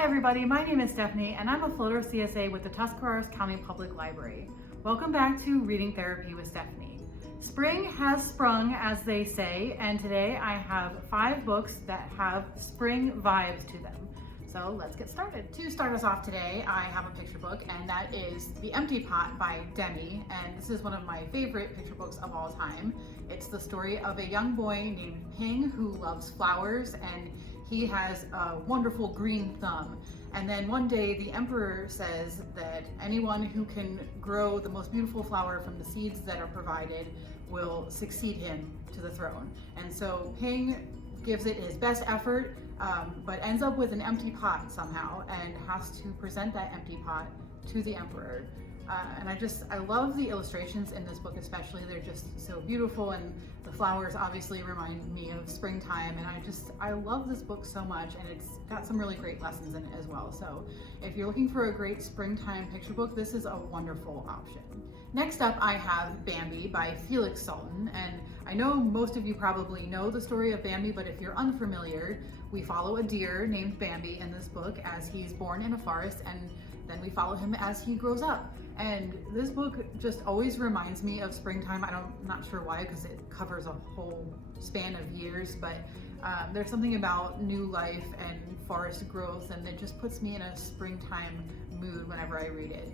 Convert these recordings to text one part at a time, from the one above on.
Hi everybody, my name is Stephanie and I'm a floater CSA with the Tuscarawas County Public Library. Welcome back to Reading Therapy with Stephanie. Spring has sprung, as they say, and today I have 5 books that have spring vibes to them. So let's get started. To start us off today, I have a picture book, and that is The Empty Pot by DEMI, and this is one of my favorite picture books of all time. It's the story of a young boy named Ping who loves flowers, and he has a wonderful green thumb. And then one day the emperor says that anyone who can grow the most beautiful flower from the seeds that are provided will succeed him to the throne. And so Ping gives it his best effort, but ends up with an empty pot somehow and has to present that empty pot to the emperor. And I love the illustrations in this book especially. They're just so beautiful, and the flowers obviously remind me of springtime, and I love this book so much, and it's got some really great lessons in it as well. So if you're looking for a great springtime picture book, this is a wonderful option. Next up, I have Bambi by FELIX, SALTEN, and I know most of you probably know the story of Bambi, but if you're unfamiliar, we follow a deer named Bambi in this book as he's born in a forest, and then we follow him as he grows up. And this book just always reminds me of springtime. I'm not sure why, because it covers a whole span of years, but there's something about new life and forest growth, and it just puts me in a springtime mood whenever I read it.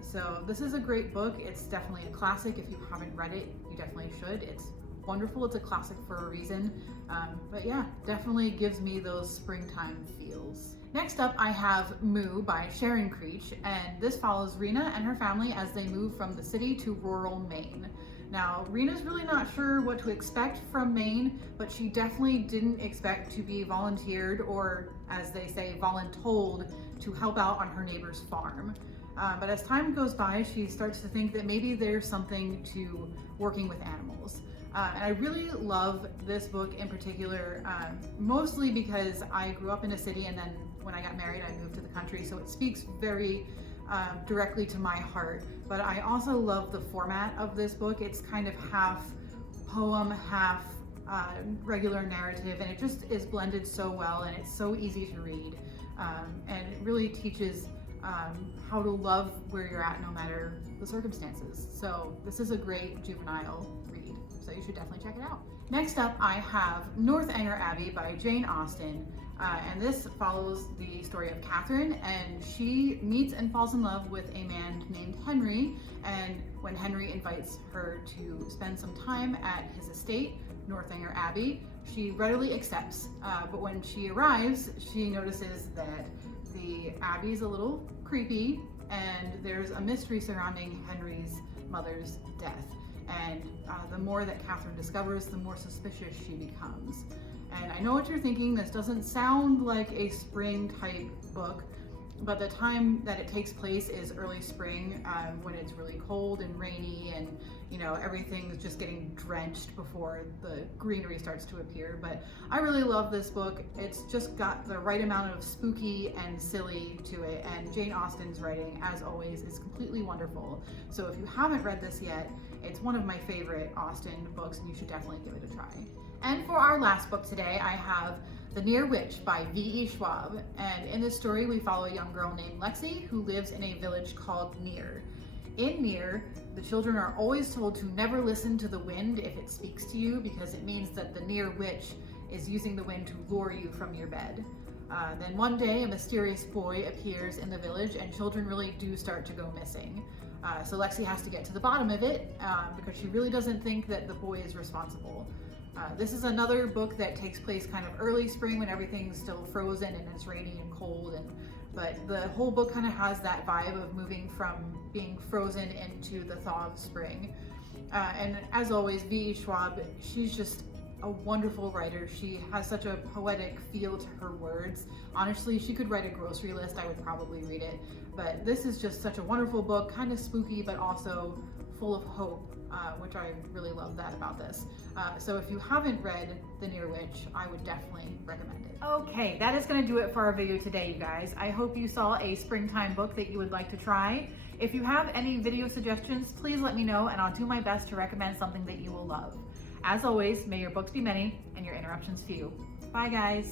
So this is a great book. It's definitely a classic. If you haven't read it, you definitely should. It's wonderful. It's a classic for a reason. But yeah, definitely gives me those springtime feels. Next up, I have Moo by Sharon Creech, and this follows Rena and her family as they move from the city to rural Maine. Now, Rena's really not sure what to expect from Maine, but she definitely didn't expect to be volunteered, or as they say, voluntold, to help out on her neighbor's farm. But as time goes by, she starts to think that maybe there's something to working with animals. And I really love this book in particular, mostly because I grew up in a city, and then when I got married, I moved to the country, so it speaks very directly to my heart. But I also love the format of this book. It's kind of half poem, half regular narrative, and it just is blended so well, and it's so easy to read. And it really teaches how to love where you're at no matter the circumstances. So this is a great juvenile read, so you should definitely check it out. Next up, I have Northanger Abbey by Jane Austen, and this follows the story of Catherine, and she meets and falls in love with a man named Henry, and when Henry invites her to spend some time at his estate, Northanger Abbey, she readily accepts, but when she arrives, she notices that the abbey is a little creepy, and there's a mystery surrounding Henry's mother's death. And the more that Catherine discovers, the more suspicious she becomes. And I know what you're thinking, this doesn't sound like a spring type book, but the time that it takes place is early spring, when it's really cold and rainy, and everything's just getting drenched before the greenery starts to appear. But I really love this book. It's just got the right amount of spooky and silly to it, and Jane Austen's writing, as always, is completely wonderful. So if you haven't read this yet, it's one of my favorite Austen books, and you should definitely give it a try. And for our last book today, I have The Near Witch by V.E. Schwab, and in this story we follow a young girl named Lexi who lives in a village called Near. In Near, the children are always told to never listen to the wind if it speaks to you, because it means that the Near Witch is using the wind to lure you from your bed. Then one day a mysterious boy appears in the village, and children really do start to go missing. So Lexi has to get to the bottom of it, because she really doesn't think that the boy is responsible. This is another book that takes place kind of early spring when everything's still frozen and it's rainy and cold, but the whole book kind of has that vibe of moving from being frozen into the thaw of spring. And as always, V.E. Schwab, she's just a wonderful writer. She has such a poetic feel to her words. Honestly, she could write a grocery list. I would probably read it. But this is just such a wonderful book, kind of spooky, but also full of hope, which I really love that about this. So if you haven't read The Near Witch, I would definitely recommend it. Okay, that is going to do it for our video today, you guys. I hope you saw a springtime book that you would like to try. If you have any video suggestions, please let me know, and I'll do my best to recommend something that you will love. As always, may your books be many and your interruptions few. Bye, guys.